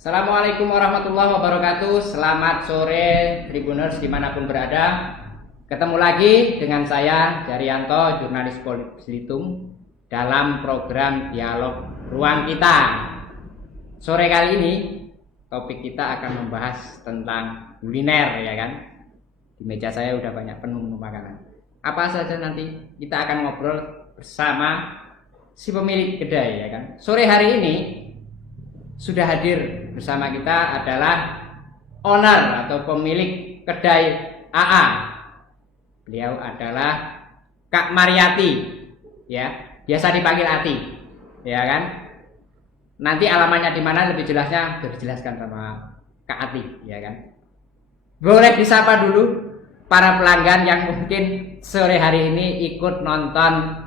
Assalamualaikum warahmatullahi wabarakatuh. Selamat sore Tribuners dimanapun berada. Ketemu lagi dengan saya Jaryanto, jurnalis Belitung, dalam program Dialog Ruang Kita. Sore kali ini topik kita akan membahas tentang kuliner, ya kan? Di meja saya udah banyak menu makanan. Apa saja nanti kita akan ngobrol bersama si pemilik kedai, ya kan? Sore hari ini sudah hadir bersama kita adalah owner atau pemilik kedai AA. Beliau adalah Kak Mariati, ya, biasa dipanggil Ati, ya kan? Nanti alamatnya di mana lebih jelasnya dijelaskan sama Kak Ati, ya kan? Boleh disapa dulu para pelanggan yang mungkin sore hari ini ikut nonton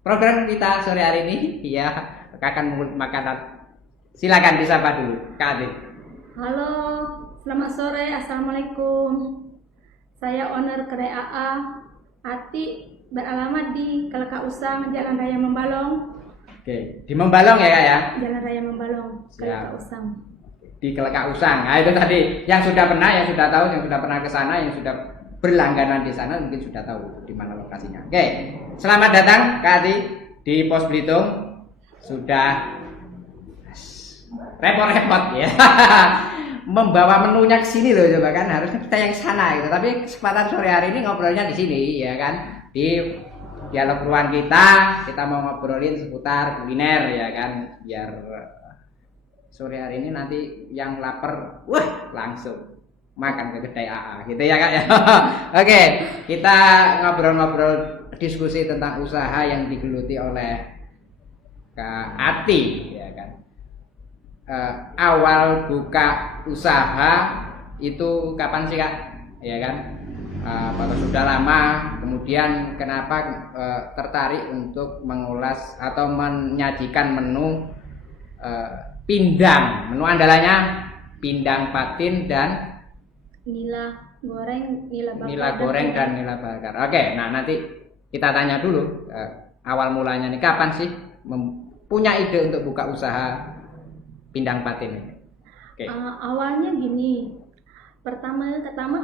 program kita sore hari ini, ya, akan makanan. Silakan disapa dulu, Kak Ati. Halo, selamat sore, assalamualaikum. Saya owner kedai AA, Ati, beralamat di Keleka Usang, Jalan Raya Membalong. Oke, di Membalong ya Kak ya? Jalan Raya Membalong, Keleka Usang. Di Keleka Usang. Nah itu tadi yang sudah pernah, yang sudah tahu, yang sudah pernah ke sana, yang sudah berlangganan di sana mungkin sudah tahu di mana lokasinya. Oke, selamat datang Kak Ati di Pos Belitung. Sudah repot-repot ya membawa menunya ke sini loh, coba kan harusnya kita yang sana gitu. Tapi kesempatan sore hari ini ngobrolnya di sini, ya kan, di Dialog Ruang kita mau ngobrolin seputar kuliner, ya kan, biar sore hari ini nanti yang lapar wah langsung makan ke kedai AA gitu ya Kak ya. Oke, kita ngobrol-ngobrol diskusi tentang usaha yang digeluti oleh Kak Ati, ya kan. Awal buka usaha itu kapan sih Kak? Ya kan? Apakah sudah lama? Kemudian kenapa tertarik untuk mengulas atau menyajikan menu pindang? Menu andalannya pindang patin dan nila goreng, nila goreng dan nila bakar. Oke, nah nanti kita tanya dulu awal mulanya nih, kapan sih punya ide untuk buka usaha pindang patin ini? Okay. Awalnya gini, pertama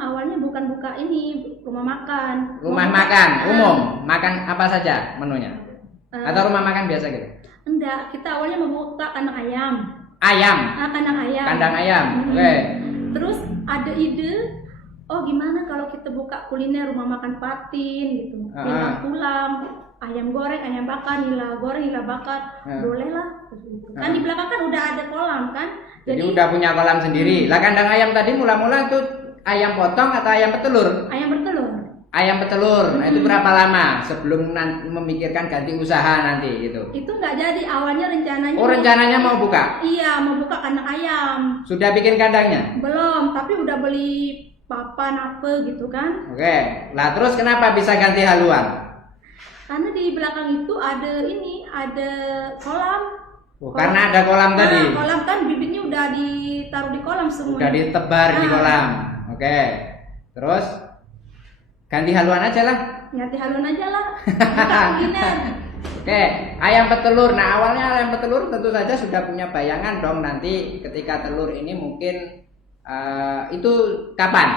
awalnya bukan buka ini rumah makan. Rumah makan umum, makan apa saja menunya? Atau rumah makan biasa gitu? Enggak, kita awalnya mau buka kandang ayam. Ayam? Kandang ayam. Kandang ayam, oke. Terus ada ide, oh gimana kalau kita buka kuliner rumah makan patin gitu, pulang ayam goreng, ayam bakar, nila goreng, nila bakar, boleh lah. Kan di belakang kan udah ada kolam kan, jadi udah punya kolam sendiri. Lah kandang ayam tadi mula-mula tuh ayam potong atau ayam petelur? Ayam bertelur. Ayam petelur. Nah itu berapa lama sebelum memikirkan ganti usaha nanti gitu? Itu nggak jadi, awalnya rencananya. Oh rencananya mau buka? Iya, mau buka kandang ayam. Sudah bikin kandangnya? Belum, tapi udah beli papan apa gitu kan. Oke, lah terus kenapa bisa ganti haluan? Karena di belakang itu ada kolam. Oh, karena ada kolam tadi. Kolam kan bibitnya udah ditaruh di kolam semua. Udah ditebar di kolam. Oke. Terus ganti haluan aja lah. Ganti haluan aja lah. Kuliner. Oke, ayam petelur. Nah, awalnya ayam petelur tentu saja sudah punya bayangan dong nanti ketika telur ini mungkin itu kapan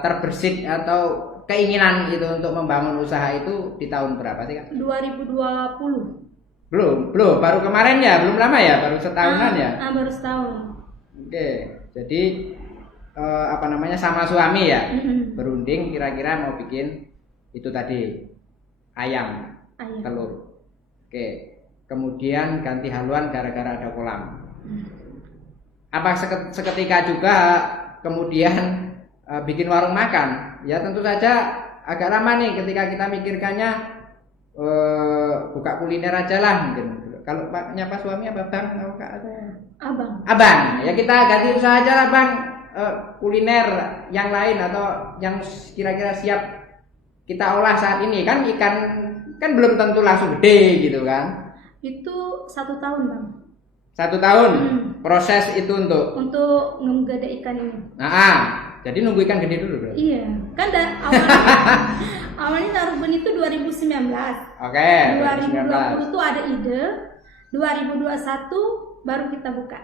terbersit atau keinginan itu untuk membangun usaha itu di tahun berapa sih Kak? 2020. Belum, baru kemarin ya, belum lama ya, baru setahunan ya? Baru setahun. Oke, jadi sama suami ya, berunding kira-kira mau bikin itu tadi ayam. Telur. Oke, kemudian ganti haluan gara-gara ada kolam. Apa seketika juga kemudian bikin warung makan? Ya tentu saja agak lama nih ketika kita mikirkannya buka kuliner aja lah mungkin. Kalau nyapa suami apa bang? Abang. Ya kita ganti usaha aja lah bang, kuliner yang lain atau yang kira-kira siap kita olah saat ini. Kan ikan kan belum tentu langsung gede gitu kan? Itu 1 tahun bang. 1 tahun proses itu untuk menggede ikan ini. Jadi nunggu ikan gede dulu bro. Iya, kan Awalnya taruh benih itu 2019. Oke, 2020 tuh ada ide, 2021 baru kita buka.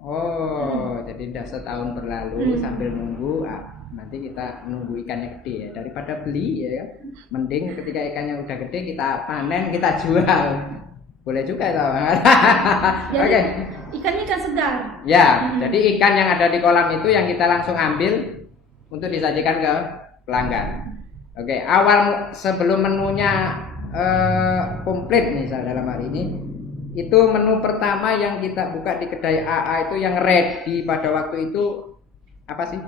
Oh, jadi udah setahun berlalu sambil nunggu. Nanti kita nunggu ikannya gede ya, daripada beli ya, mending ketika ikannya udah gede kita panen, kita jual. Boleh juga itu. Oke. Ikannya ikan segar. Ya, jadi ikan yang ada di kolam itu yang kita langsung ambil untuk disajikan ke pelanggan. Oke, awal sebelum menunya komplit misal dalam hal ini, itu menu pertama yang kita buka di kedai AA itu yang ready pada waktu itu apa sih?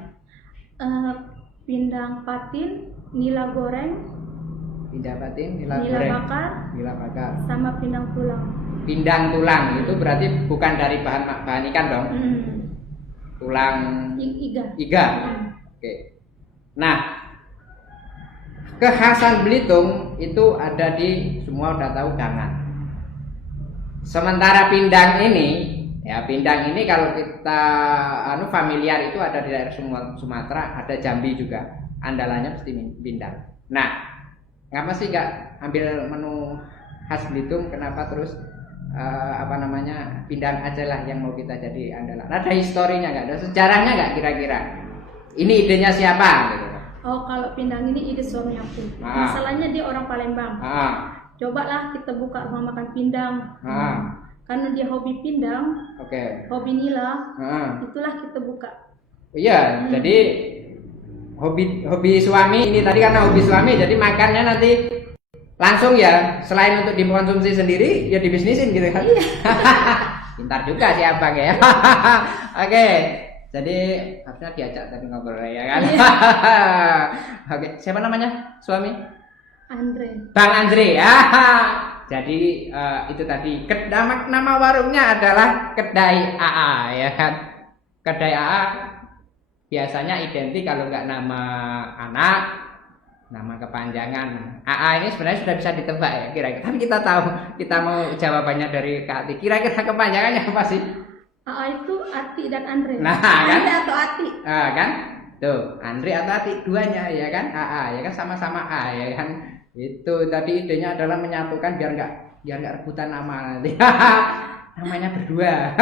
Pindang patin, nila goreng, Pindang patin, nila nila goreng, bakar, nila bakar, sama pindang tulang. pindang tulang itu berarti bukan dari bahan ikan dong? Tulang iga. Oke. Nah, kekhasan Belitung itu ada di semua udah tahu gangan. Sementara pindang ini kalau kita familiar itu ada di daerah Sumatera, ada Jambi juga. Andalannya pasti pindang. Nah, ngapa sih nggak ambil menu khas Belitung? Kenapa terus pindang aja lah yang mau kita jadi andalan? Ada historinya nggak? Ada sejarahnya nggak kira-kira? Ini idenya siapa? Gitu. Oh, kalau pindang ini ide suami aku. Masalahnya dia orang Palembang. Cobalah kita buka rumah makan pindang. Karena dia hobi pindang, hobi nila, itulah kita buka. Iya, jadi hobi suami ini tadi karena hobi suami, jadi makannya nanti langsung ya, selain untuk dikonsumsi sendiri, ya dibisnisin gitu kan? Iya. Pintar juga sih abang ya. Oke, jadi harusnya diajak tadi ngobrol ya kan? Iya. Oke, siapa namanya suami? Andre. Bang Andre ya. Jadi itu tadi nama warungnya adalah Kedai AA ya kan. Kedai AA biasanya identik kalau nggak nama anak, nama kepanjangan. AA ini sebenarnya sudah bisa ditebak ya kira-kira. Tapi kita tahu, kita mau jawabannya dari Kak Ati. Kira-kira kepanjangannya apa sih? AA itu Ati dan Andre. Nah, kan? Andre atau Ati? Kan? Tuh, Andre atau Ati duanya ya kan? AA ya kan sama-sama A ya kan? Itu tadi idenya adalah menyatukan biar nggak rebutan nama nanti. Namanya berdua.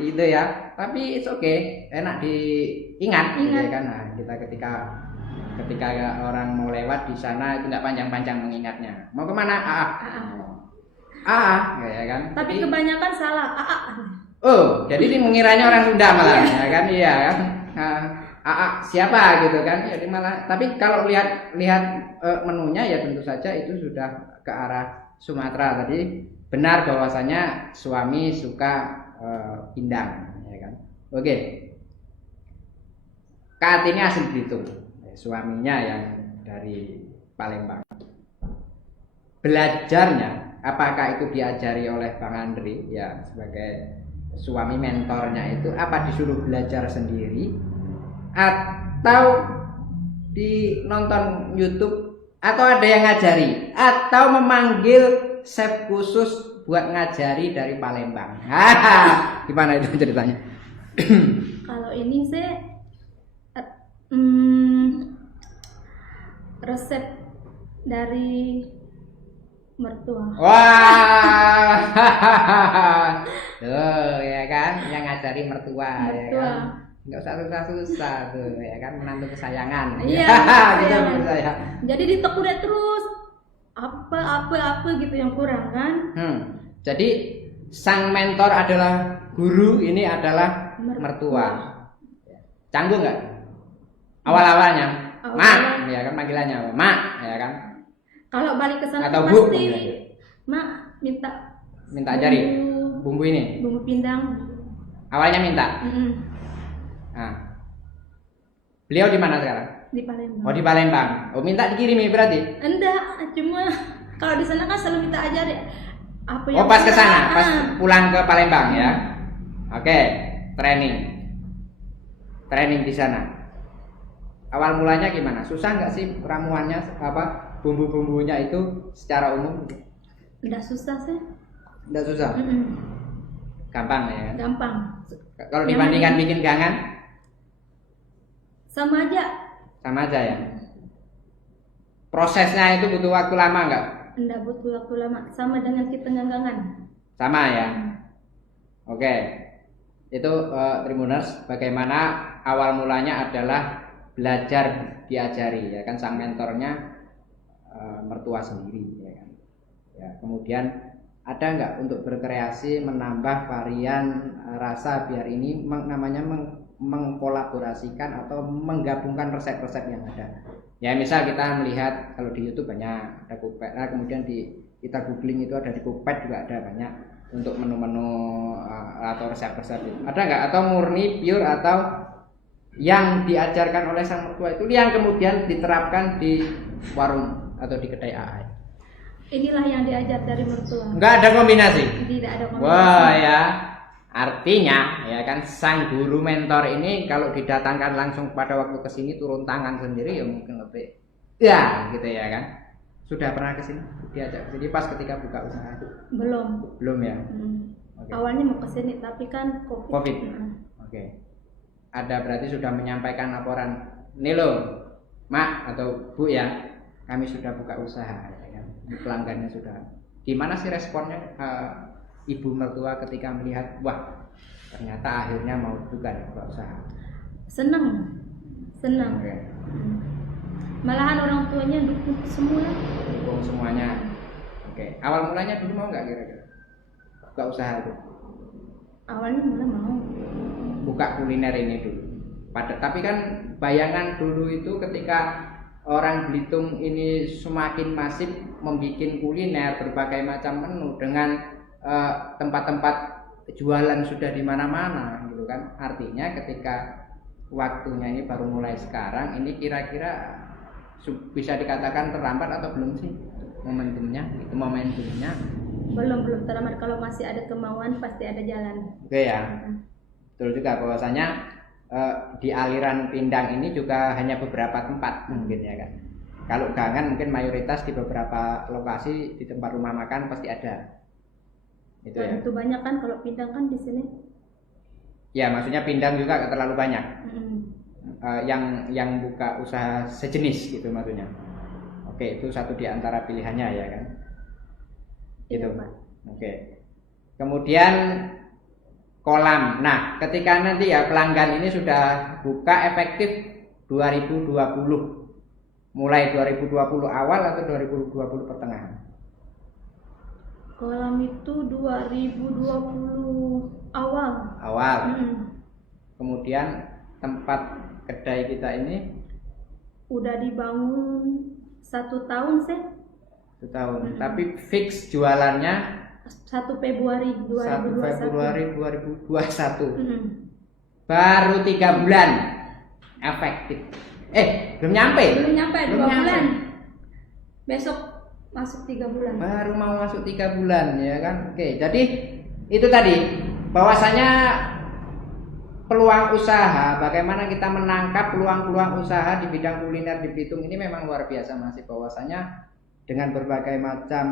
Itu ya. Tapi it's okay, enak diingat ya kan. Nah, kita ketika orang mau lewat di sana itu nggak panjang-panjang mengingatnya. Mau kemana? Ya kan. Tapi kebanyakan salah. Oh, jadi ini mengiranya orang Sunda malah ya kan? Iya kan. Siapa gitu kan? Jadi malah. Tapi kalau lihat menunya ya tentu saja itu sudah ke arah Sumatera tadi. Benar bahwasanya suami suka pindang, ya kan? Oke. Kak ini asli Belitung, suaminya yang dari Palembang. Belajarnya, apakah itu diajari oleh Bang Andri ya sebagai suami mentornya itu? Apa disuruh belajar sendiri? Atau di nonton YouTube? Atau ada yang ngajari? Atau memanggil chef khusus buat ngajari dari Palembang? Gimana itu ceritanya? Kalau ini sih resep dari mertua. Wah, tuh ya kan, yang ngajari mertua. Ya kan? Nggak usah susah tuh ya kan, menantu kesayangan. Iya. Gitu saya. Jadi ditekuk terus apa gitu yang kurang kan? Jadi sang mentor adalah guru, ini adalah mertua. Canggung nggak? Awal-awalnya, Mak, ya kan panggilannya, Mak, ya kan? Kalau balik ke sana atau pasti, Mak minta ajari bumbu ini. Bumbu pindang. Awalnya minta. Nah, beliau di mana sekarang? Di Palembang. Oh, di Palembang. Oh, minta dikirimi berarti? Enggak, cuma kalau di sana kan selalu minta aja deh. Apa yang pas ke sana, pas pulang ke Palembang ya. Oke, training di sana. Awal mulanya gimana? Susah nggak sih ramuannya, bumbu-bumbunya itu secara umum? Enggak susah sih. Enggak susah. Gampang ya. Gampang. Kalau dibandingkan bikin gangan? Sama aja ya. prosesnya itu butuh waktu lama nggak? Enggak butuh waktu lama, sama dengan kita nganggangan. Sama ya. Oke. Itu Tribuners, bagaimana awal mulanya adalah belajar diajari ya kan, sang mentornya mertua sendiri ya kan. Ya, kemudian ada nggak untuk berkreasi menambah varian rasa biar ini namanya mengkolaborasikan atau menggabungkan resep-resep yang ada. Ya misal kita melihat kalau di YouTube banyak ada Cookpad, kemudian kita googling itu ada di Cookpad juga ada banyak untuk menu-menu atau resep-resep itu. Ada nggak, atau murni pure atau yang diajarkan oleh sang mertua itu yang kemudian diterapkan di warung atau di kedai AA? Inilah yang diajar dari mertua. Nggak ada kombinasi. Tidak ada kombinasi. Wah ya, artinya ya kan sang guru mentor ini kalau didatangkan langsung pada waktu kesini turun tangan sendiri ya mungkin lebih ya gitu ya kan. Sudah pernah kesini diajak kesini pas ketika buka usaha? Belum ya. Okay. Awalnya mau kesini tapi kan COVID. Oke. Ada berarti sudah menyampaikan laporan, nih loh Mak atau Bu ya, kami sudah buka usaha ya kan? Pelanggannya sudah. Gimana sih responnya ibu mertua ketika melihat wah ternyata akhirnya mau buka usaha? Senang. Okay. Malahan orang tuanya dukung semuanya. Oke. Awal mulanya dulu mau nggak kira-kira buka usaha itu? Awalnya malah mau buka kuliner ini dulu. Tapi kan bayangan dulu itu ketika orang Belitung ini semakin masif membuat kuliner berbagai macam menu dengan tempat-tempat jualan sudah di mana-mana gitu kan. Artinya ketika waktunya ini baru mulai sekarang, ini kira-kira bisa dikatakan terlambat atau belum sih momentumnya? Belum terlambat. Kalau masih ada kemauan pasti ada jalan. Oke ya. Betul juga bahwasanya di aliran Pindang ini juga hanya beberapa tempat mungkin ya kan. Kalau gangan mungkin mayoritas di beberapa lokasi di tempat rumah makan pasti ada. Itu ya. Itu banyak kan kalau Pindang kan di sini. Ya maksudnya Pindang juga gak terlalu banyak. Yang buka usaha sejenis gitu maksudnya. Oke, itu satu di antara pilihannya ya kan. Itu. Oke. Kemudian kolam. Nah, ketika nanti ya pelanggan ini sudah buka efektif 2020. Mulai 2020 awal atau 2020 pertengahan? Kolam itu 2020 awal. Kemudian tempat kedai kita ini udah dibangun 1 tahun sih. 1 tahun. Tapi fix jualannya 1 Februari 2021. Baru 3 bulan efektif. Belum nyampe 2 bulan. Besok masuk 3 bulan. Baru mau masuk 3 bulan ya kan. Oke, jadi itu tadi bahwasanya peluang usaha, bagaimana kita menangkap peluang-peluang usaha di bidang kuliner di Belitung ini memang luar biasa masih, bahwasanya dengan berbagai macam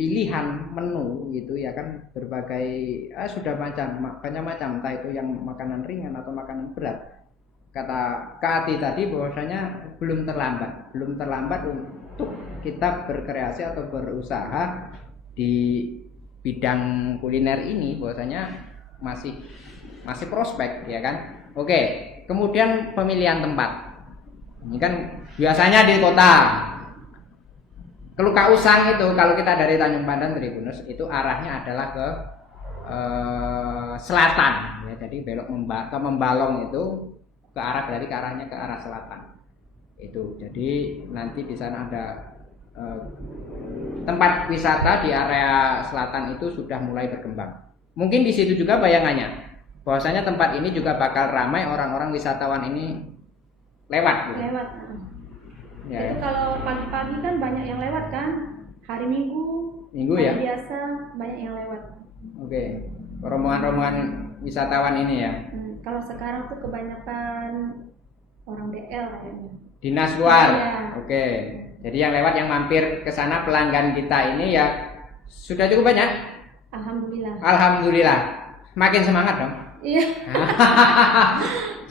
pilihan menu gitu ya kan, berbagai sudah banyak macam, entah itu yang makanan ringan atau makanan berat. Kata Kak Ati tadi bahwasanya belum terlambat untuk kita berkreasi atau berusaha di bidang kuliner ini, bahwasanya masih prospek ya kan. Oke, kemudian pemilihan tempat. Ini kan biasanya di kota Keluka Usang itu kalau kita dari Tanjung Pandan Tribuners itu arahnya adalah ke selatan ya, jadi belok ke Membalong itu ke arah, berarti ke arahnya ke arah selatan. Itu jadi nanti di sana ada tempat wisata di area selatan itu sudah mulai berkembang. Mungkin di situ juga bayangannya bahwasanya tempat ini juga bakal ramai orang-orang wisatawan ini lewat gitu. Ya. Itu kalau pagi-pagi kan banyak yang lewat kan, hari Minggu ya biasa banyak yang lewat. Oke, rombongan wisatawan ini ya. Kalau sekarang tuh kebanyakan orang DL kayaknya. Dinas luar. Ya. Oke. Jadi yang lewat, yang mampir ke sana pelanggan kita ini ya sudah cukup banyak. Alhamdulillah. Makin semangat dong. Iya.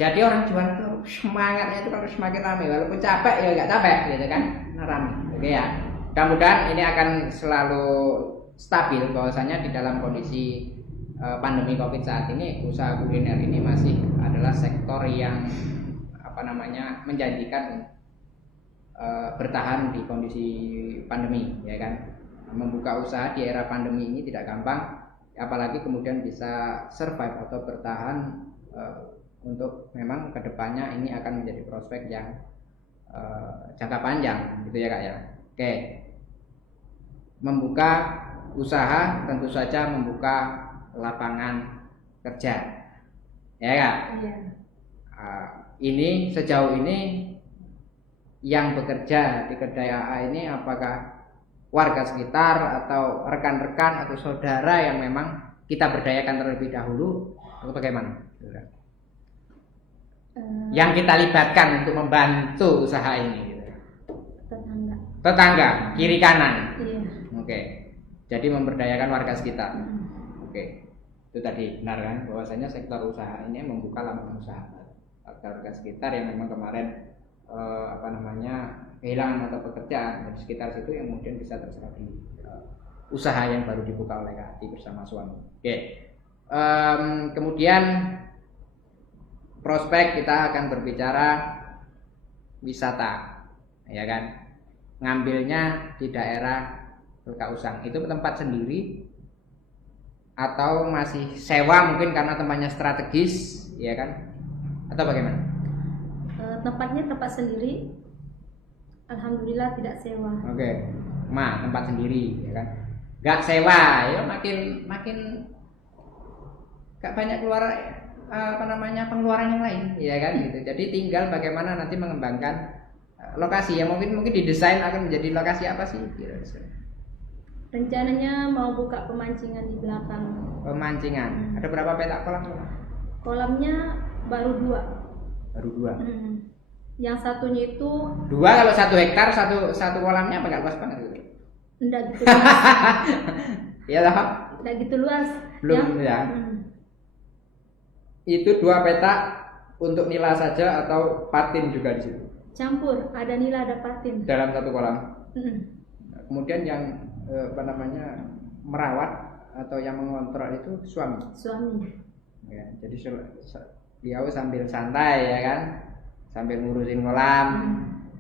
Jadi orang jualan tuh semangatnya itu kan semakin ramai, walaupun capek ya nggak capek gitu kan, ramai. Oke ya. Mudah-mudahan ini akan selalu stabil, bahwasanya di dalam kondisi pandemi Covid saat ini usaha kuliner ini masih adalah sektor yang menjanjikan bertahan di kondisi pandemi, ya kan. Membuka usaha di era pandemi ini tidak gampang, apalagi kemudian bisa survive atau bertahan untuk memang kedepannya ini akan menjadi prospek yang jangka panjang, gitu ya Kak ya. Oke, membuka usaha tentu saja membuka lapangan kerja, ya Kak. Iya. Ini sejauh ini yang bekerja di kedai AA ini apakah warga sekitar atau rekan-rekan atau saudara yang memang kita berdayakan terlebih dahulu atau bagaimana? Yang kita libatkan untuk membantu usaha ini gitu. Tetangga, kiri kanan. Iya. Oke. Jadi memberdayakan warga sekitar. Oke. Itu tadi benar kan, bahwasanya sektor usaha ini membuka lapangan usaha warga sekitar yang memang kemarin kehilangan mata pekerjaan di sekitar situ, yang kemudian bisa terserap di usaha yang baru dibuka oleh Kak Ati bersama suami. Oke. Kemudian prospek kita akan berbicara wisata, ya kan. Ngambilnya di daerah Pelka-Usang. Itu tempat sendiri atau masih sewa mungkin karena tempatnya strategis, ya kan? Atau bagaimana? Tempatnya tempat sendiri. Alhamdulillah tidak sewa. Oke. Tempat sendiri, ya kan. Gak sewa, ya makin gak banyak keluar pengeluaran yang lain, ya kan gitu. Jadi tinggal bagaimana nanti mengembangkan lokasi ya, mungkin didesain akan menjadi lokasi apa sih kira-kira. Rencananya mau buka pemancingan di belakang. Pemancingan. Ada berapa petak kolam? Kolamnya baru 2. Baru 2. Yang satunya itu 2 kalau 1 hektar satu kolamnya apa, nggak luas banget gitu? Enggak gitu luas. Iya lah. Enggak gitu luas. Belum ya. Itu 2 petak untuk nila saja atau patin juga di situ? Campur, ada nila ada patin. Dalam satu kolam. Kemudian yang merawat atau yang mengontrol itu suami. Ya, jadi beliau sambil santai, ya kan, sambil ngurusin kolam,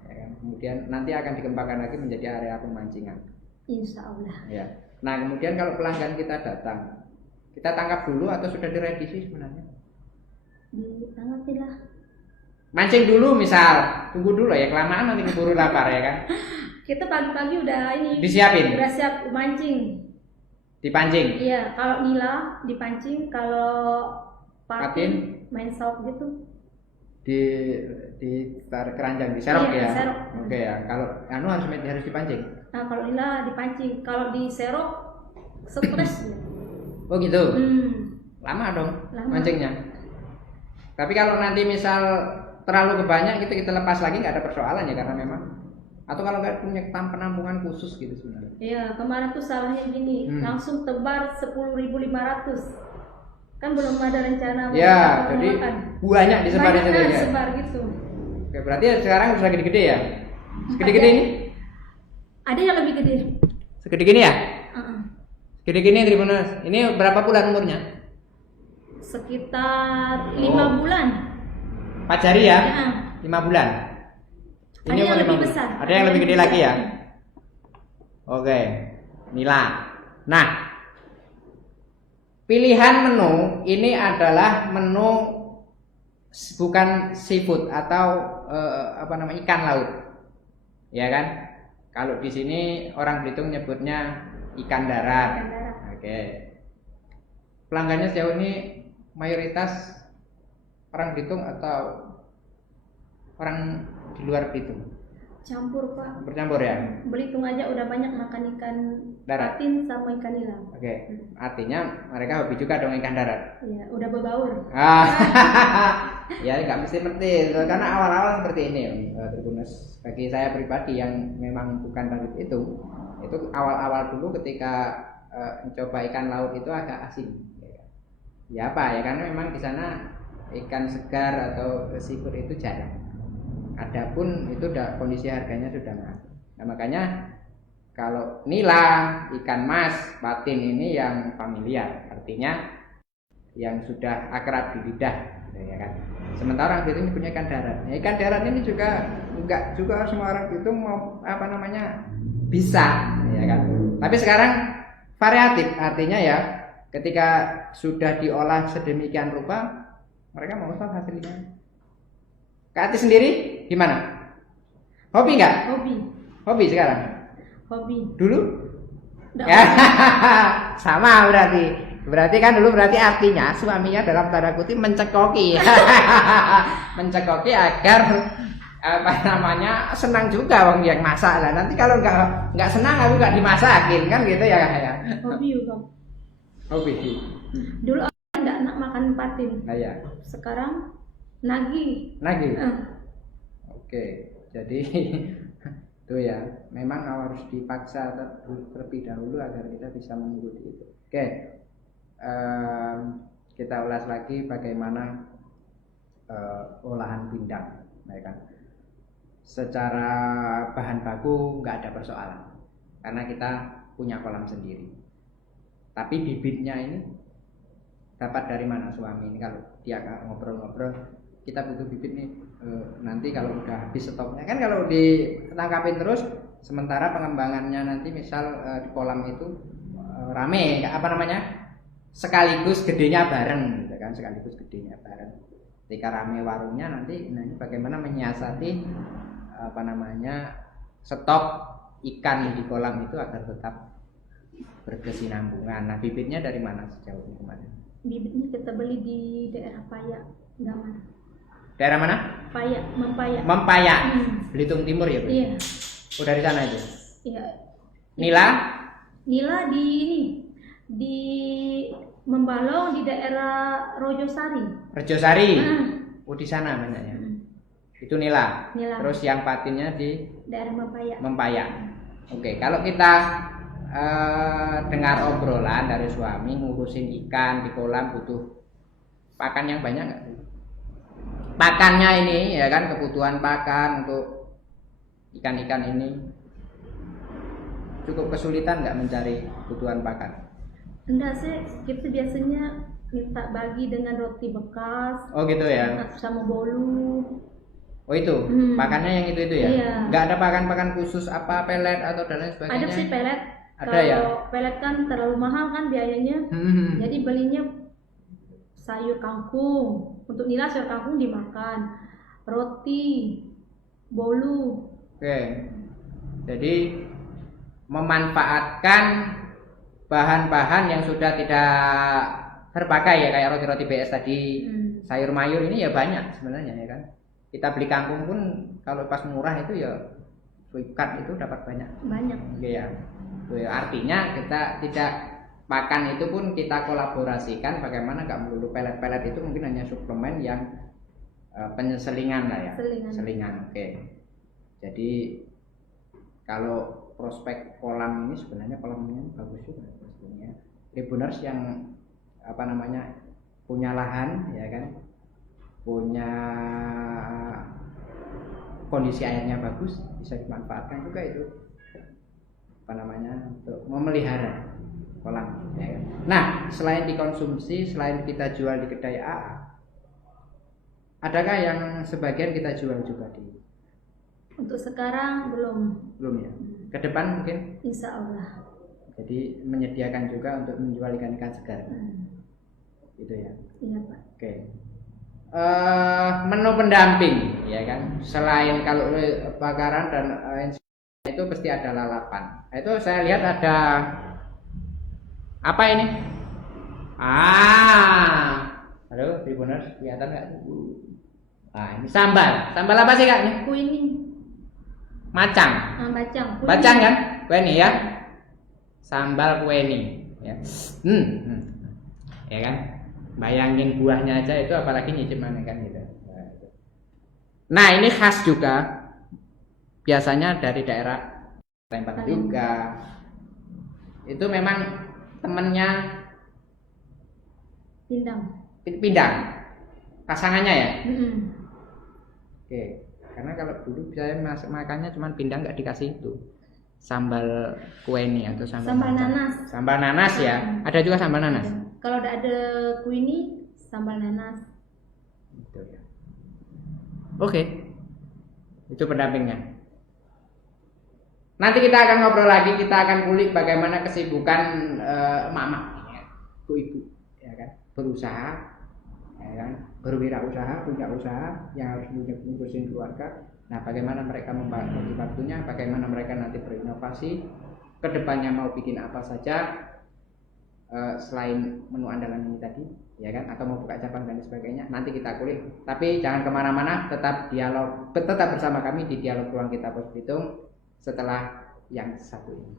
ya kan? Kemudian nanti akan dikembangkan lagi menjadi area pemancingan. Insya Allah. Ya. Nah kemudian kalau pelanggan kita datang, kita tangkap dulu atau sudah diredisi sebenarnya? Ditangkapin lah. Mancing dulu misal, tunggu dulu ya, kelamaan nanti keburu lapar, ya kan? Kita pagi-pagi udah disiapin. Udah siap mancing. Dipancing. Iya, kalau nila dipancing, kalau patin main saut gitu. Di keranjang, diserok ya. Diserok. Oke ya. Kalau harus dipancing. Nah, kalau nila dipancing, kalau diserok stres. Oh gitu. Lama dong mancingnya. Tapi kalau nanti misal terlalu kebanyak gitu kita lepas lagi nggak ada persoalan ya, karena memang atau kalau nggak punya penampungan khusus gitu sebenarnya. Iya, kemarin tuh salahnya gini, langsung tebar 10.500. Kan belum ada rencana. Ya, jadi banyak disebar aja ya. Sebar gitu. Oke, berarti sekarang sudah gede-gede ya? Segede-gede ini? Ada yang lebih gede. Segede gini ya? Segede gini Tribuners. Ini berapa bulan umurnya? Sekitar 5 bulan. 4 jari ya? 5 bulan. Ini yang lebih besar. Ada yang lebih gede lagi ya? Oke. Nila. Nah, pilihan menu ini adalah menu bukan seafood atau ikan laut. Ya kan? Kalau di sini orang Belitung nyebutnya ikan darat. Oke. Pelanggannya sejauh ini mayoritas orang Belitung atau orang di luar Belitung? Campur Pak. Bercampur ya? Belitung aja udah banyak makan ikan darat, patin sama ikan nila. Oke. Artinya mereka hobi juga dong ikan darat. Iya, udah berbaur. Ya nggak mesti karena awal-awal seperti ini Tribuners. Bagi saya pribadi yang memang bukan target itu awal-awal dulu ketika mencoba ikan laut itu agak asing. Ya apa ya, karena memang di sana ikan segar atau seafood itu jarang. Adapun itu kondisi harganya sudah mahal. Nah, makanya kalau nila, ikan mas, patin ini yang familiar, artinya yang sudah akrab di lidah, ya kan. Sementara orang itu punya ikan darat. Ya, ikan darat ini juga enggak juga semua orang itu mau bisa, ya kan. Tapi sekarang variatif, artinya ya ketika sudah diolah sedemikian rupa, mereka mau tahu hasilnya. Kak Ati sendiri gimana? Hobi nggak? Hobi sekarang? Hobi. Dulu? Ya, sama berarti. Berarti kan dulu artinya suaminya dalam tanda kutip mencekoki. Mencekoki agar senang juga wong yang masak lah. Nanti kalau nggak senang aku nggak dimasakin kan gitu ya kayak. Hobi juga. Hobi. Dulu enggak enak makan patin. Nah, ya. Sekarang nagih. Oke. Jadi itu ya, memang harus dipaksa terlebih dahulu agar kita bisa mengikuti itu. Oke. Kita ulas lagi bagaimana olahan pindang, ya kan? Secara bahan baku nggak ada persoalan, karena kita punya kolam sendiri. Tapi bibitnya ini dapat dari mana suami ini? Kalau dia ngobrol-ngobrol, kita butuh bibit nih. Nanti kalau udah habis stoknya, kan kalau ditangkapin terus, sementara pengembangannya nanti misal di kolam itu rame, sekaligus gedenya bareng, gitu kan? Sekaligus gedenya bareng. Ketika rame warungnya nanti bagaimana menyiasati stok ikan di kolam itu agar tetap berkesinambungan. Nah, bibitnya dari mana sejauh ini kemarin? Bibitnya kita beli di daerah Payak, Daman. Daerah mana? Mempaya. Belitung Timur ya, Bu? Iya. Oh, dari sana itu? Iya. Nila di Membalong di daerah Rojosari. Oh, di sana banyaknya. Itu nila. Terus yang patinnya di daerah Mempaya. Oke, kalau kita dengar obrolan dari suami ngurusin ikan di kolam butuh pakan yang banyak nggak? Pakannya ini ya kan, kebutuhan pakan untuk ikan-ikan ini cukup kesulitan nggak mencari kebutuhan pakan? Enggak sih, kita biasanya minta bagi dengan roti bekas. Oh gitu ya. Sama bolu. Oh itu, pakannya yang itu ya? Iya. Nggak ada pakan khusus apa pelet atau dan lain sebagainya? Ada sih pelet. Ada ya. Kalau pelet kan terlalu mahal kan biayanya. Jadi belinya sayur kangkung. Untuk nila sayur kangkung dimakan. Roti, bolu. Oke. Jadi memanfaatkan bahan-bahan yang sudah tidak terpakai ya, kayak roti-roti BS tadi. Sayur mayur ini ya banyak sebenarnya ya kan. Kita beli kangkung pun kalau pas murah itu ya cut itu dapat banyak. Iya. Artinya kita tidak pakan itu pun kita kolaborasikan, bagaimana nggak melulu pelet-pelet itu mungkin hanya suplemen yang penyeselingan lah ya. Selingan. Oke. Jadi kalau prospek kolam ini sebenarnya kolamnya bagus juga sebetulnya. Tribuners yang punya lahan ya kan, punya kondisi airnya bagus, bisa dimanfaatkan juga itu untuk memelihara kolam ya kan? Nah, selain dikonsumsi, selain kita jual di kedai AA, adakah yang sebagian kita jual juga di? Untuk sekarang belum ya. Ke depan mungkin? Insya Allah. Jadi menyediakan juga untuk menjual ikan-ikan segar. Gitu ya. Iya Pak. Oke. Menu pendamping ya kan. Selain kalau bakaran dan itu pasti ada lalapan. Nah, itu saya lihat ada apa ini? Halo, Tribuners, kelihatan nggak? Ini sambal. Sambal apa sih Kak? Ini? Kuning. Macang. Bacang kan? Kueni ya. Sambal kueni ya. Ya kan? Bayangin buahnya aja itu, apalagi nyicip mana kan gitu. Nah, ini khas juga. Biasanya dari daerah Palembang juga. Itu memang temennya Pindang. pasangannya ya. Mm-mm. Oke, karena kalau dulu saya makannya cuma pindang nggak dikasih itu sambal kueni atau sambal nanas. Sambal nanas ya, ada juga sambal nanas. Kalau ada kuini sambal nanas. Gitu ya. Oke, itu pendampingnya. Nanti kita akan ngobrol lagi, kita akan kulik bagaimana kesibukan emak-emak, ibu-ibu, ya kan, berusaha, ya kan, berwirausaha, punya usaha yang harus ngurusin keluarga. Nah, bagaimana mereka membagi waktunya, bagaimana mereka nanti berinovasi, kedepannya mau bikin apa saja selain menu andalan ini tadi, ya kan, atau mau buka cabang dan sebagainya. Nanti kita kulik. Tapi jangan kemana-mana, tetap bersama kami di Dialog Ruang Kita Pos Belitung setelah yang satu ini.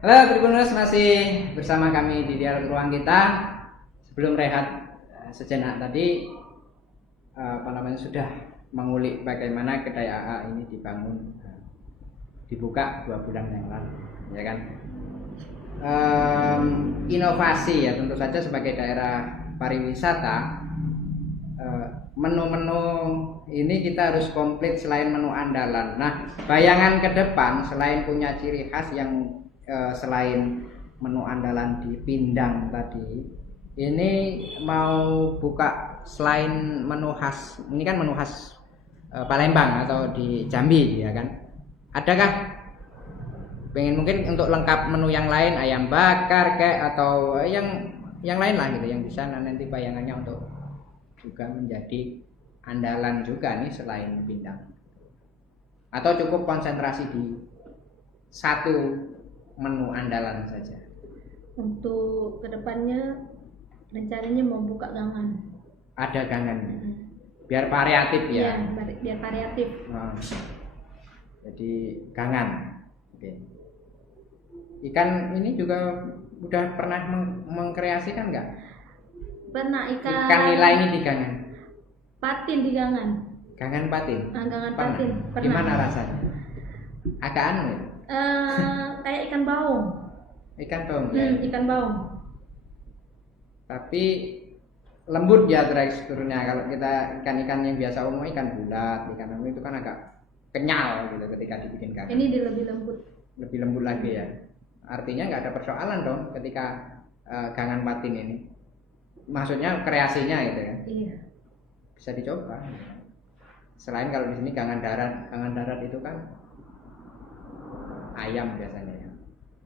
Halo Tribuners, masih bersama kami di Dialog Ruang Kita. Sebelum rehat sejenak tadi, sudah mengulik bagaimana kedai AA ini dibangun, dibuka 2 bulan yang lalu, ya kan. Inovasi ya, tentu saja sebagai daerah pariwisata, menu-menu ini kita harus komplit selain menu andalan. Nah, bayangan ke depan selain punya ciri khas yang selain menu andalan di Pindang tadi, ini mau buka selain menu khas, ini kan menu khas Palembang atau di Jambi, ya kan. Adakah pengen mungkin untuk lengkap menu yang lain, ayam bakar kayak atau yang lain lah gitu, yang bisa nanti bayangannya untuk juga menjadi andalan juga nih selain Pindang, atau cukup konsentrasi di satu menu andalan saja? Untuk kedepannya rencananya mau buka gangan. Ada gangan, biar variatif ya. Iya, biar variatif. Nah, jadi gangan. Oke. Ikan ini juga udah pernah mengkreasikan nggak? Pernah Ikan nila ini di gangan. Patin di gangan. Gangan patin. Gangan Pernah? patin. Pernah. Gimana rasanya? Agak anu ya? Kayak ikan baung. Ikan baung ya. Ikan baung. Tapi lembut ya teksturnya. Kalau kita ikan-ikan yang biasa umum, ikan bulat, ikan umum itu kan agak kenyal gitu ketika dibikin gangan. Ini lebih lembut. Lebih lembut lagi ya. Artinya nggak ada persoalan dong ketika gangan patin ini. Maksudnya kreasinya gitu ya. Iya. Bisa dicoba. Selain kalau di sini gangan darat itu kan ayam biasanya ya.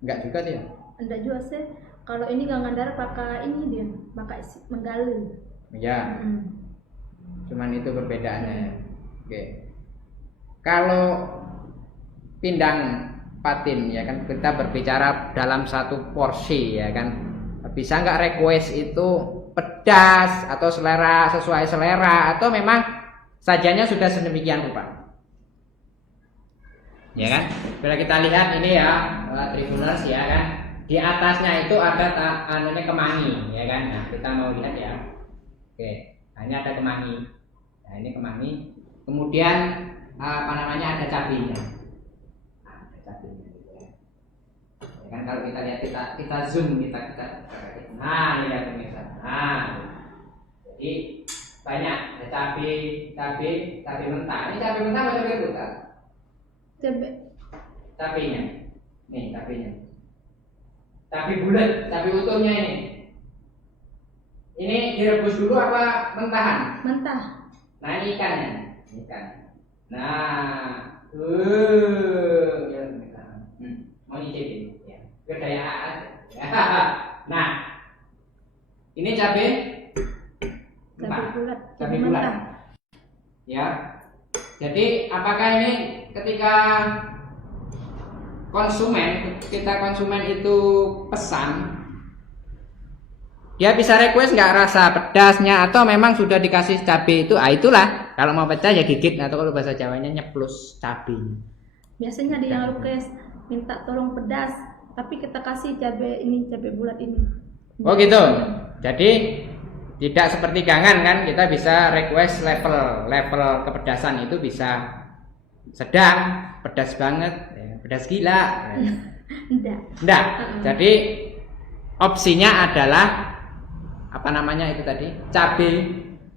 Enggak juga sih ya? Enggak juga sih. Kalau ini gangan darat pakai ini dia, pakai menggali. Iya. Cuman itu perbedaannya ya. Oke. Kalau Pindang patin ya kan, kita berbicara dalam satu porsi ya kan. Bisa nggak request itu pedas atau selera sesuai selera atau memang sajiannya sudah sedemikian rupa. Ya kan? Bila kita lihat ini ya, Tribuners ya kan, di atasnya itu ada kemangi, ya kan? Nah kita mau lihat ya. Oke, nah ini ada kemangi. Nah ini kemangi. Kemudian ada cabenya. Nah, ada cabenya. Ya. Ya kan kalau kita lihat kita zoom kita. Nah ini lihat pemirsa. Nah, jadi banyak ada cabai mentah. Ini cabai mentah atau cabai putih? Cabenya. Nih cabenya. Cabai bulat, cabai utuhnya ini. Ini direbus dulu apa mentahan? Mentah. Nah ini ikannya. Ikan. Nah, mau nyicipin ya. Berdaya aja. Nah, ini cabai bulat. Cabai bulat. Ya. Jadi apakah ini ketika kita konsumen itu pesan, dia bisa request nggak rasa pedasnya atau memang sudah dikasih cabai itu? Itulah kalau mau pedas ya gigit atau kalau bahasa Jawanya nyeplus cabainya. Biasanya ada yang request minta tolong pedas, tapi kita kasih cabai bulat ini. Oh gitu. Jadi tidak seperti gangan kan, kita bisa request level kepedasan itu bisa sedang, pedas banget, ya, pedas gila. Enggak. Jadi opsinya adalah itu tadi? Cabai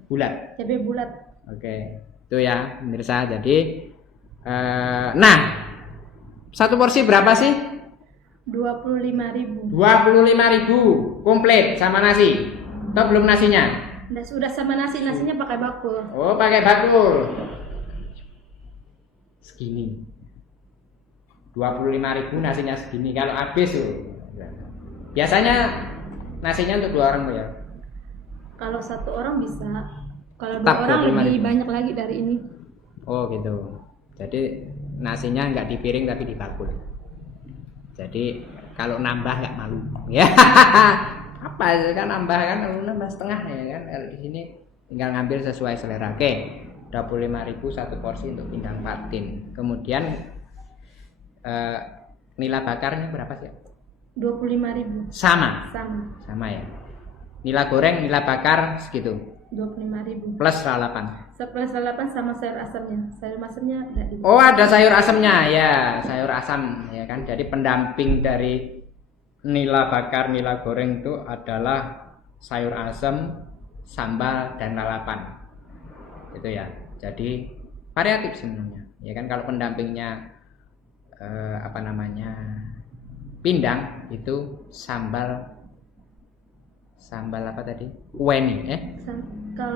bulat. Cabai bulat. Oke. Itu ya, pemirsa. Jadi nah, satu porsi berapa sih? 25.000. 25.000 komplit sama nasi. Atau belum nasinya? Sudah sama nasinya pakai bakul. Oh, pakai bakul. Segini. 25.000 nasinya segini. Kalau habis tuh. Biasanya nasinya untuk 2 orang ya. Kalau 1 orang bisa. Kalau 2 orang lebih banyak lagi dari ini. Oh, gitu. Jadi nasinya nggak di piring tapi di bakul. Jadi kalau nambah nggak malu. Ya. Apa kan nambah setengah ya kan. Kalau di sini tinggal ngambil sesuai selera. Oke. 25.000 satu porsi untuk pindang patin. Kemudian nila bakarnya berapa sih? 25.000. Sama ya. Nila goreng, nila bakar segitu. 25.000. Plus lalapan. Plus lalapan sama sayur asamnya. Sayur asamnya enggak di. Oh, ada sayur asamnya ya, sayur asam ya kan. Jadi pendamping dari nila bakar, nila goreng itu adalah sayur asam, sambal dan lalapan. Itu ya. Jadi variatif sebenarnya. Ya kan kalau pendampingnya pindang itu sambal apa tadi? Kueni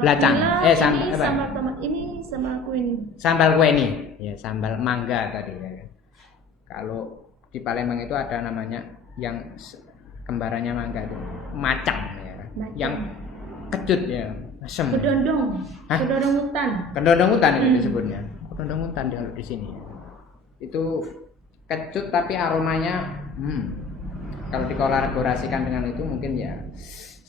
belacang. Sambal tomat ini sama kueni. Sambal kueni. Ya, sambal mangga tadi ya kan. Kalau di Palembang itu ada namanya yang kembarannya mangga itu macang ya kan. Yang kecut ya, asam. Kedondong hutan itu disebutnya. Kedondong hutan kalau di sini. Itu kecut tapi aromanya kalau dikolaborasikan dengan itu mungkin ya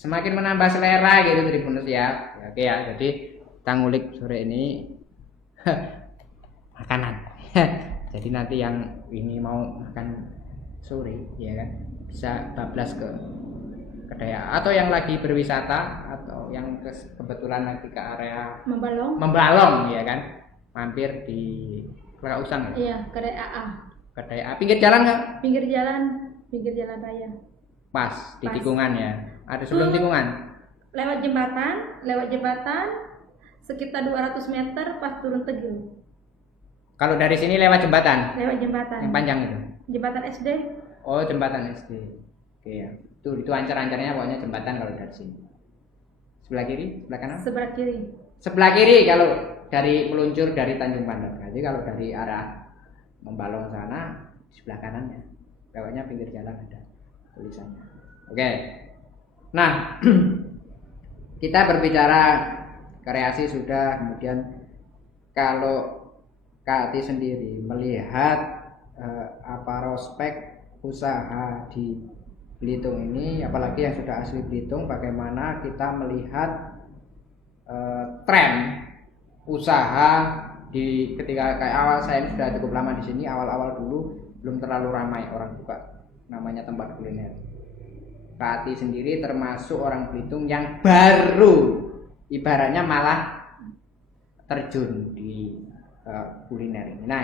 semakin menambah selera gitu Tribuners ya. Oke ya, jadi kita ngulik sore ini makanan. Jadi nanti yang ini mau makan sore ya kan bisa bablas ke kedaya atau yang lagi berwisata atau yang kebetulan nanti ke area Membalong ya kan, mampir di Kelausan. Iya, kedai AA. Kedai AA pinggir jalan nggak? Pinggir jalan raya. Pas di tikungan ya. Ada sebelum tikungan. Lewat jembatan sekitar 200 meter pas turun Tegil. Kalau dari sini lewat jembatan. Yang panjang itu. Jembatan SD. Oh, jembatan SD. Oke ya. Itu ancar-ancarnya pokoknya jembatan kalau dari sini. Sebelah kiri, sebelah kanan? Sebelah kiri kalau dari meluncur dari Tanjung Pandan. Jadi kalau dari arah Membalong sana di sebelah kanannya. Lewatnya pinggir jalan ada tulisannya. Oke. Nah, kita berbicara kreasi sudah, kemudian kalau Kak Ati sendiri melihat prospek usaha di Belitung ini, apalagi yang sudah asli Belitung, bagaimana kita melihat tren usaha di ketika kayak awal saya ini sudah cukup lama di sini, awal-awal dulu belum terlalu ramai orang buka namanya tempat kuliner. Kak Ati sendiri termasuk orang Belitung yang baru ibaratnya malah terjun di kuliner ini. Nah,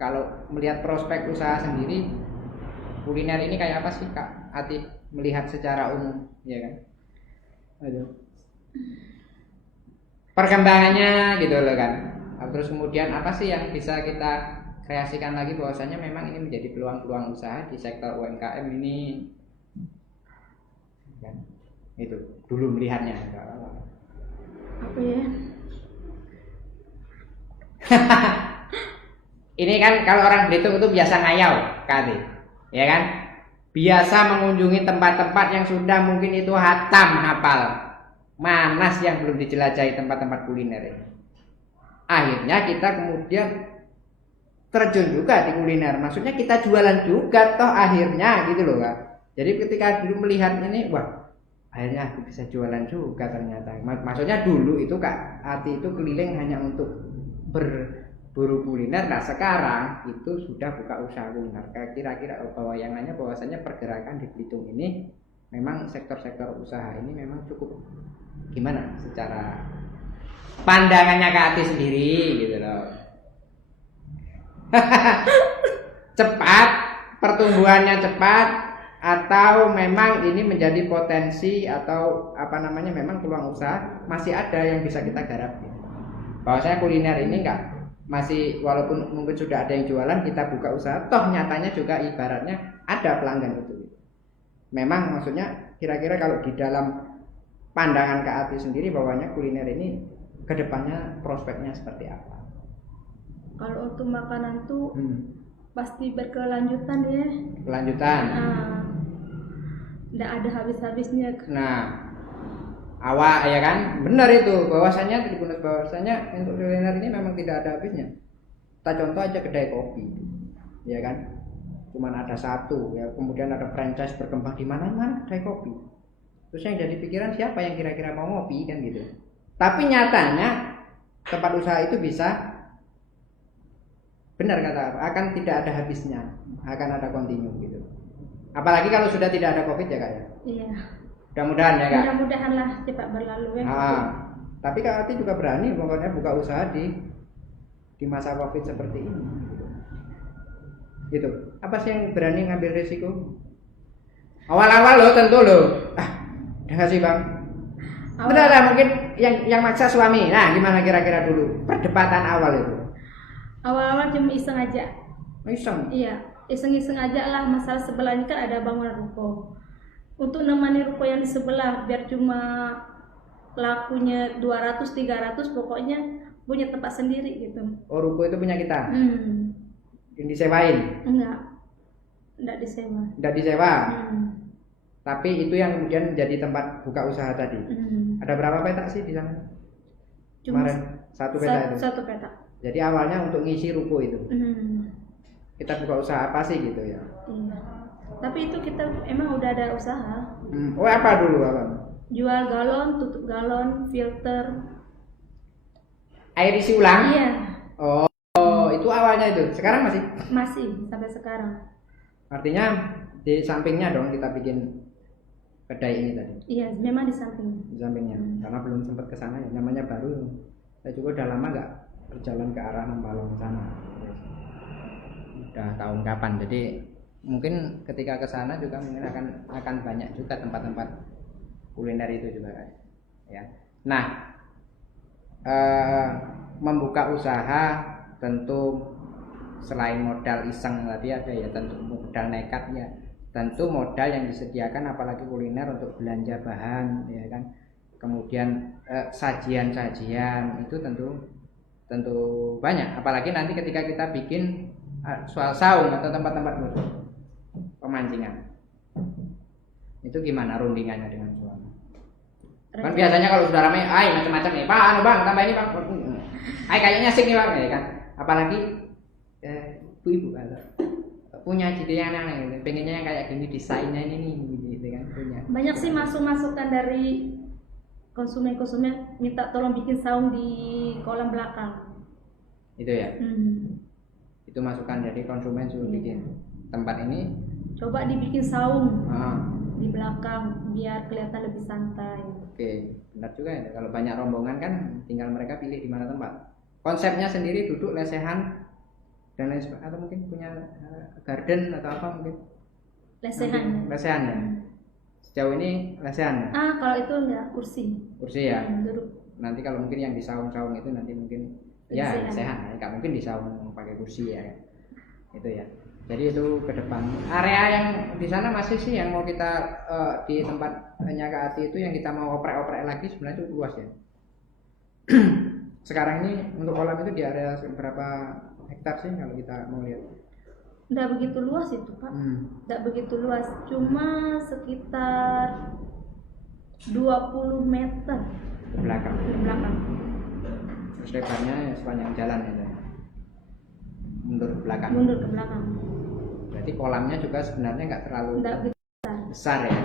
kalau melihat prospek usaha sendiri kuliner ini kayak apa sih Kak Ati melihat secara umum, ya kan? Aduh. Perkembangannya gitu loh kan. Terus kemudian apa sih yang bisa kita kreasikan lagi bahwasanya memang ini menjadi peluang-peluang usaha di sektor UMKM ini kan? Itu dulu melihatnya. Apa ya? Ini kan kalau orang Belitung itu biasa ngayau, Kak, ya kan? Biasa mengunjungi tempat-tempat yang sudah mungkin itu hatam hafal. Manas yang belum dijelajahi tempat-tempat kuliner ini. Akhirnya kita kemudian terjun juga di kuliner. Maksudnya kita jualan juga toh akhirnya gitu loh Kak. Jadi ketika dulu melihat ini, wah akhirnya aku bisa jualan juga ternyata. Maksudnya dulu itu Kak Ati itu keliling hanya untuk berburu kuliner. Nah sekarang itu sudah buka usaha kuliner. Kira-kira bayangannya bahwasanya pergerakan di Belitung ini memang sektor-sektor usaha ini memang cukup gimana secara pandangannya Kak Ati sendiri gitu loh. Cepat, pertumbuhannya cepat, atau memang ini menjadi potensi atau apa namanya memang peluang usaha masih ada yang bisa kita garap. Bahwasanya kuliner ini enggak masih walaupun mungkin sudah ada yang jualan kita buka usaha, toh nyatanya juga ibaratnya ada pelanggan itu. Memang maksudnya kira-kira kalau di dalam pandangan Kak Ati sendiri bahwanya kuliner ini kedepannya prospeknya seperti apa? Kalau untuk makanan tuh pasti berkelanjutan ya. Kelanjutan. Nggak ada habis-habisnya. Nah, awak ya kan, benar itu bahwasanya untuk kuliner ini memang tidak ada habisnya. Kita contoh aja kedai kopi, ya kan, cuman ada satu, ya kemudian ada franchise berkembang di mana-mana kedai kopi. Terus yang jadi pikiran siapa yang kira-kira mau ngopi kan gitu. Tapi nyatanya tempat usaha itu bisa benar kata akan tidak ada habisnya, akan ada kontinu gitu. Apalagi kalau sudah tidak ada Covid ya Kak ya. Iya. Mudah-mudahan ya Kak. Mudah-mudahan lah cepat berlalu ya. Tapi Kak Ati juga berani pokoknya buka usaha di masa Covid seperti ini. Gitu. Apa sih yang berani ngambil risiko? Awal-awal loh tentu loh. Udah sih Bang. Benar mungkin yang maksa suami. Nah, gimana kira-kira dulu perdebatan awal itu? Awal-awal cuma iseng aja. Iseng? Iya, iseng-iseng aja lah. Masalah sebelah ini kan ada bangunan ruko. Untuk nemani ruko yang di sebelah biar cuma lakunya 200-300 pokoknya punya tempat sendiri gitu. Oh, ruko itu punya kita? Yang disewain? Enggak disewa. Enggak disewa? Tapi itu yang kemudian menjadi tempat buka usaha tadi. Ada berapa petak sih di sana? Cuma kemarin satu petak itu. Satu petak. Jadi awalnya untuk ngisi ruko itu. Kita buka usaha apa sih gitu ya? Iya. Tapi itu kita emang udah ada usaha. Oh apa dulu apa? Jual galon, tutup galon, filter. Air isi ulang? Iya. Oh itu awalnya itu. Sekarang masih? Masih sampai sekarang. Artinya di sampingnya dong kita bikin kedai ini tadi. Iya, memang di sampingnya. Di sampingnya, karena belum sempat ke sana ya. Namanya baru. Saya juga udah lama nggak berjalan ke arah Membalong sana. Udah tahun kapan? Jadi mungkin ketika ke sana juga mungkin akan banyak juga tempat-tempat kuliner itu juga ya. Nah, membuka usaha tentu selain modal iseng tadi ada ya, tentu modal nekat ya. Tentu modal yang disediakan apalagi kuliner untuk belanja bahan ya kan. Kemudian sajian-sajian itu tentu banyak, apalagi nanti ketika kita bikin soal saung atau tempat-tempat pemancingan. Itu gimana rundingannya dengan suami? Kan biasanya kalau sudah ramai, macam-macam nih, Pak, Bang, tambah ini Bang. Kayaknya asik nih Bang, ya kan. Apalagi ibu-ibu punya ide yang aneh, pengennya yang kayak gini, desainnya ini gitu punya. Banyak sih masukan dari konsumen minta tolong bikin saung di kolam belakang. Itu ya. Itu masukan dari konsumen suruh bikin tempat ini. Coba dibikin saung Ah. di belakang biar kelihatan lebih santai. Oke, benar juga ya. Kalau banyak rombongan kan tinggal mereka pilih di mana tempat. Konsepnya sendiri duduk lesehan dan lain sebagainya, atau mungkin punya garden atau apa mungkin. Lesehan. Lesehan ya. Sejauh ini lesehan ya. Kalau itu enggak kursi. Kursi ya. Duduk. Nanti kalau mungkin yang di saung-saung itu nanti mungkin ya lesehan. Nggak mungkin di saung pakai kursi ya. Itu ya. Jadi itu ke depan. Area yang di sana masih sih yang mau kita di tempatnya Kak Ati itu yang kita mau oprek-oprek lagi sebenarnya itu luas ya. Sekarang ini untuk kolam itu di area berapa hektar sih kalau kita mau lihat? Nggak begitu luas itu Pak. Nggak begitu luas, cuma sekitar 20 meter Ke belakang. Terus lebarnya sepanjang jalan ya. Mundur ke belakang. Berarti kolamnya juga sebenarnya nggak terlalu besar ya.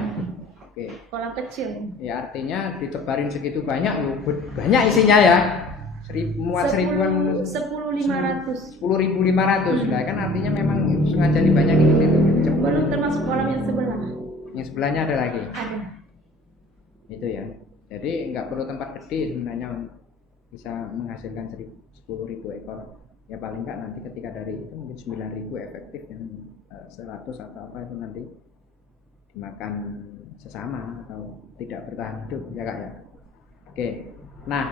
Oke. Kolam kecil. Ya artinya ditebarin segitu banyak loh, banyak isinya ya. Muat seribuan. 10.500. 10.500 lah kan artinya memang sengaja dibanyakin itu. Belum termasuk kolam yang sebelah. Yang sebelahnya ada lagi. Ada. Itu ya. Jadi nggak perlu tempat gede sebenarnya bisa menghasilkan 10.000 ekor. Ya paling nggak nanti ketika dari itu mungkin 9.000 efektif yang 100 atau apa itu nanti dimakan sesama atau tidak bertahan hidup ya Kak ya. Oke. Nah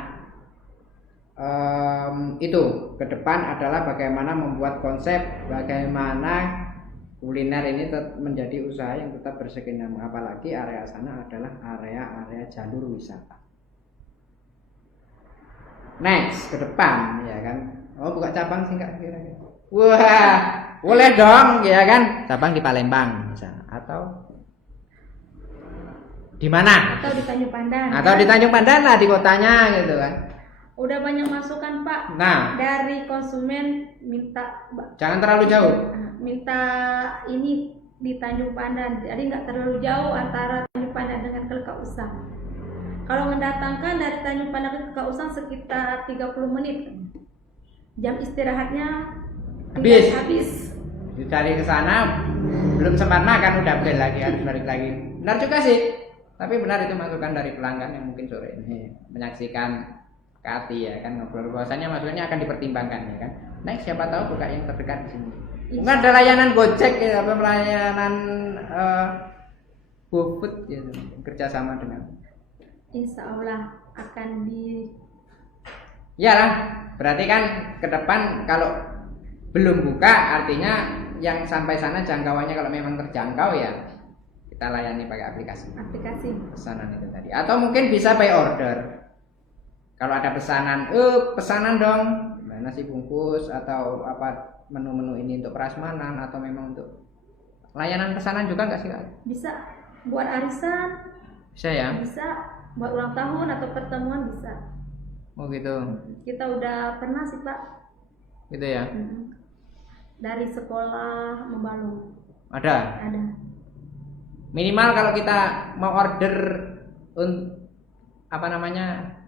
itu ke depan adalah bagaimana membuat konsep bagaimana kuliner ini menjadi usaha yang tetap berskena, apalagi area sana adalah area jalur wisata. Next ke depan ya kan. Oh buka cabang sih Kak kira-kira. Wah, boleh dong ya kan. Cabang di Palembang misalnya atau di mana? Atau di Tanjung Pandan. Atau di Tanjung Pandan lah di kotanya gitu kan. Udah banyak masukan Pak. Nah, dari konsumen minta jangan terlalu jauh. Minta ini di Tanjung Pandan. Jadi nggak terlalu jauh antara Tanjung Pandan dengan ke Lekausang. Kalau mendatangkan dari Tanjung Pandan ke Lekausang sekitar 30 menit. Jam istirahatnya habis. Dicari ke sana belum sempat makan udah beli lagi harus balik lagi. Benar juga sih. Tapi benar itu masukan dari pelanggan yang mungkin sore ini menyaksikan Kak Ati ya kan ngobrol bahwasannya maksudnya akan dipertimbangkan ya kan. Next siapa tahu buka yang terdekat di sini. Mungkin ada layanan Gojek ya, apa layanan GoFood ya, kerjasama dengan. Insya Allah akan di. Ya lah, berarti kan ke depan kalau belum buka artinya yang sampai sana jangkauannya kalau memang terjangkau ya kita layani pakai aplikasi pesanan itu tadi. Atau mungkin bisa by order. Kalau ada pesanan dong, nasi bungkus atau apa menu-menu ini untuk prasmanan atau memang untuk layanan pesanan juga nggak sih Kak? Bisa buat arisan. Bisa ya? Bisa buat ulang tahun atau pertemuan bisa. Oh gitu. Kita udah pernah sih Pak. Gitu ya? Dari sekolah membalung. Ada. Minimal kalau kita mau order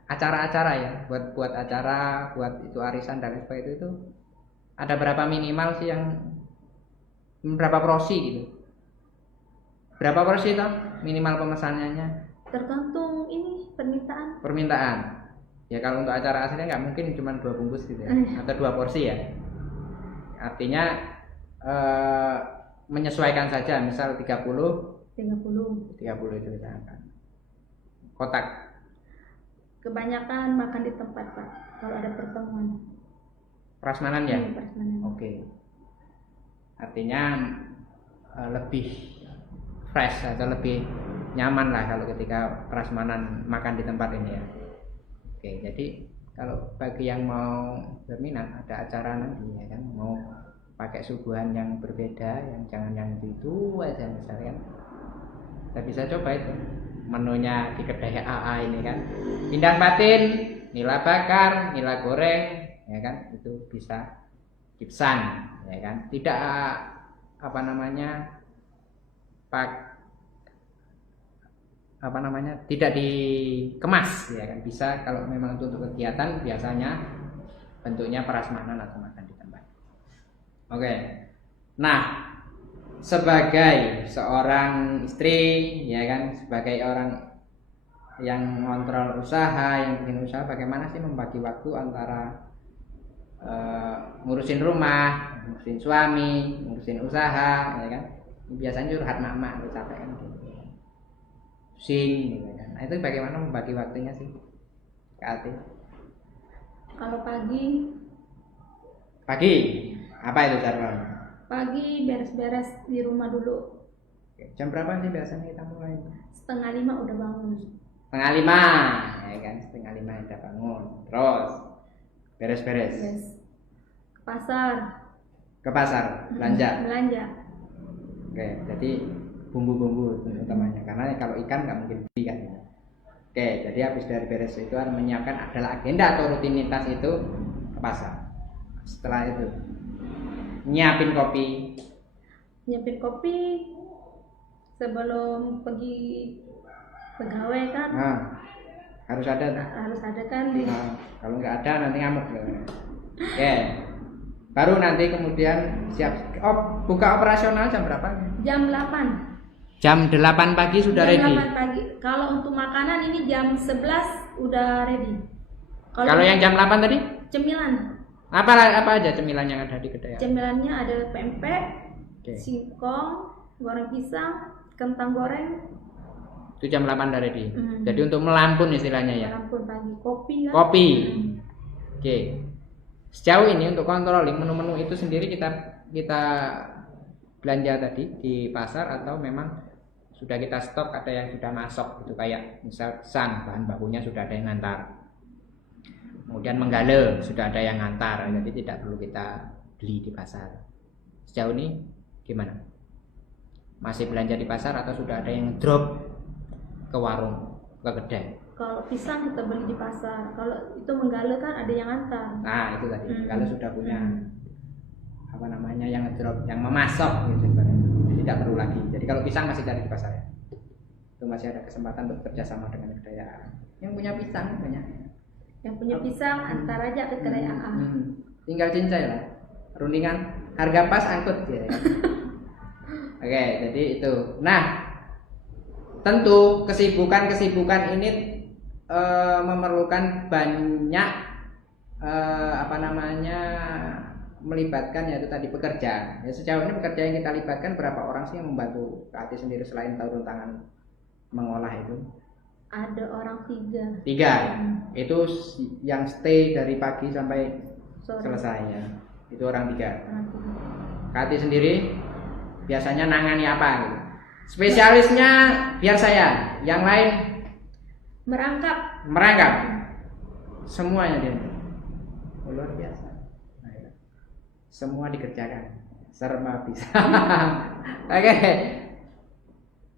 acara-acara ya, buat acara, buat itu arisan dan sebagainya itu ada berapa minimal sih yang berapa porsi gitu? Berapa porsi itu minimal pemesanannya? Tergantung ini permintaan. Ya kalau untuk acara aslinya nggak mungkin cuma 2 bungkus gitu ya, atau 2 porsi ya. Artinya menyesuaikan saja, misal 30 itu misalkan. Kotak. Kebanyakan makan di tempat Pak, kalau ada pertemuan. Prasmanan ya? Prasmanan. Oke. Artinya lebih fresh atau lebih nyaman lah kalau ketika prasmanan makan di tempat ini ya. Oke, jadi kalau bagi yang mau berminat ada acara nanti ya kan, mau pakai suguhan yang berbeda, yang jangan yang itu aja misalnya, kita bisa coba itu menunya di kedai AA ini kan, pindang batin, nila bakar, nila goreng, ya kan, itu bisa dipesan, ya kan, tidak apa namanya, tidak dikemas ya kan, bisa kalau memang untuk kegiatan biasanya bentuknya prasmanan atau makan di tempat. Oke. Nah, sebagai seorang istri ya kan, sebagai orang yang ngontrol usaha, yang bikin usaha, bagaimana sih membagi waktu antara ngurusin rumah, ngurusin suami, ngurusin usaha ya kan. Biasanya curhat mak-mak capek kan gitu. Pusing gitu kan. Nah, itu bagaimana membagi waktunya sih, Kak Ati? Kalau pagi Apa itu jadwal? pagi beres-beres di rumah dulu. Jam berapa sih biasanya kita mulai? 4:30 udah bangun. 4:30 ya kan, 4:30 udah bangun. Terus beres-beres. Yes. Ke pasar belanja. Oke, jadi bumbu-bumbu utamanya, karena kalau ikan nggak mungkin beli kan. Oke, jadi habis dari beres itu harus menyiapkan adalah agenda atau rutinitas itu ke pasar. Setelah itu nyiapin kopi sebelum pergi pegawai kan. Nah, harus ada kan. Kalau nggak ada nanti ngamuk. Oke, baru nanti kemudian siap. Buka operasional jam berapa? Jam 8. Jam 8 pagi sudah ready. Jam 8 pagi. Kalau untuk makanan ini jam 11 udah ready. Kalau yang jam 8 tadi? Cemilan. Apa aja cemilan yang ada di kedai? Cemilannya ada pempek, singkong, goreng pisang, kentang goreng. Itu jam 8 udah ready. Jadi untuk melampun istilahnya ya. Melampun pagi. Kopi kan? Kopi. Oke. Sejauh ini untuk controlling menu-menu itu sendiri kita belanja tadi di pasar atau memang sudah kita stok, ada yang sudah masuk gitu, kayak misal bahan bakunya sudah ada yang ngantar. Kemudian menggale sudah ada yang ngantar, jadi tidak perlu kita beli di pasar. Sejauh ini gimana? Masih belanja di pasar atau sudah ada yang drop ke warung, ke kedai? Kalau pisang kita beli di pasar, kalau itu menggale kan ada yang ngantar. Nah itu tadi, menggale sudah punya apa namanya, yang drop, yang memasok gitu, jadi tidak perlu lagi. Jadi kalau pisang masih cari di pasar ya, itu masih ada kesempatan untuk kerjasama dengan kedai yang punya pisang banyak. Yang punya pisang antar aja ke kedai AA. Tinggal cincai lah, rundingan harga pas angkut ya. Oke, jadi itu. Nah, tentu kesibukan ini memerlukan banyak melibatkan, yaitu tadi pekerja. Ya, sejauh ini pekerja yang kita libatkan berapa orang sih yang membantu Kak Ati sendiri selain turun tangan mengolah itu? Ada orang 3. Itu yang stay dari pagi sampai sore selesai ya. Itu orang 3. Kak Ati sendiri biasanya nangani apa gitu? Spesialisnya biar saya, yang lain merangkap. Semuanya dia. Luar biasa. Semua dikerjakan. Serba bisa. Oke.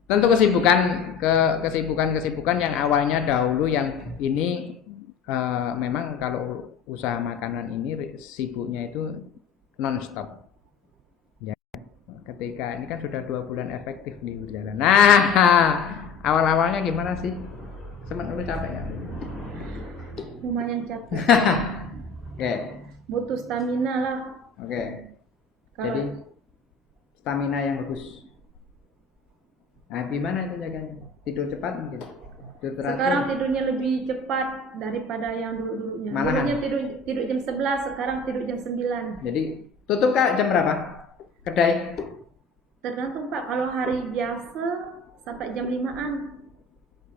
Tentu kesibukan yang awalnya dahulu yang ini memang kalau usaha makanan ini sibuknya itu non-stop. Ya, ketika ini kan sudah 2 bulan efektif di berjalan. Nah, awal-awalnya gimana sih? Lu capek ya? Lumayan capek. Oke. Butuh stamina lah. Oke. Jadi stamina yang bagus. Nah, gimana itu jaganya? Tidur cepat mungkin? Sekarang tidurnya lebih cepat daripada yang dulu-dulunya. Dulunya tidur jam 11, sekarang tidur jam 9. Jadi tutup Kak jam berapa? Kedai? Tergantung Pak, kalau hari biasa sampai jam 5-an.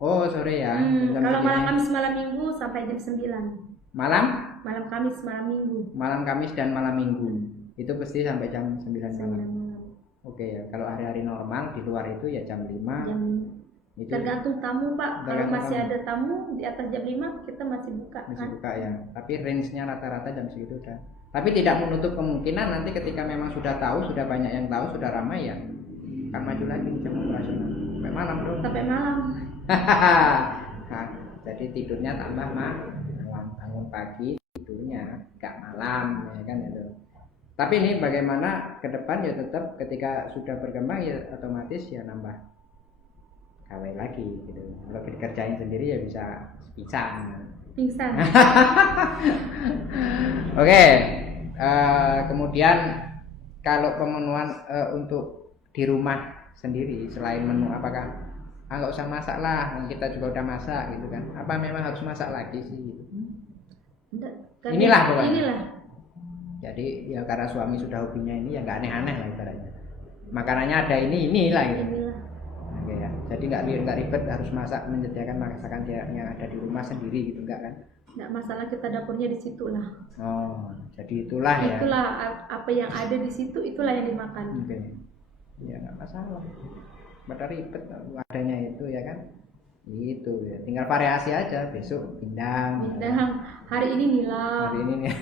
Oh, sore ya. Kalau malam Kamis malam Minggu sampai jam 9. Malam Kamis malam Minggu. Malam Kamis dan malam Minggu. Itu pasti sampai jam 9 malam. Oke ya, kalau hari-hari normal di luar itu ya jam 5. Itu tergantung tamu Pak. Kalau masih ada tamu di atas jam 5 kita masih buka. Buka ya. Tapi range-nya rata-rata jam segitu udah. Tapi tidak menutup kemungkinan nanti ketika memang sudah tahu, sudah banyak yang tahu, sudah ramai ya, akan maju lagi di jam operasional sampai malam bro. Sampai malam. Nah, jadi tidurnya tambah malam, bangun pagi tidurnya gak malam ya kan itu. Tapi ini bagaimana ke depan ya, tetap ketika sudah berkembang ya otomatis ya nambah gawe lagi gitu. Kalau dikerjain sendiri ya bisa pingsan. Oke, kemudian kalau pemenuhan untuk di rumah sendiri selain menu, apakah nggak usah masak lah, kita juga udah masak gitu kan? Apa memang harus masak lagi sih? Gitu? Inilah pokoknya. Inilah. Jadi ya karena suami sudah hobinya ini ya nggak aneh-aneh lah ibaratnya. Makanannya ada inilah gitu. Oke ya. Jadi nggak ribet harus masak, menyediakan masakan yang ada di rumah sendiri gitu enggak kan? Nggak masalah, kita dapurnya di situ lah. Oh, jadi itulah ya. Itulah apa yang ada di situ, itulah yang dimakan. Oke. Ya nggak masalah. Pada ribet adanya itu ya kan? Itu ya. Tinggal variasi aja. Besok pindang. Hari ini nila. Hari ini nih.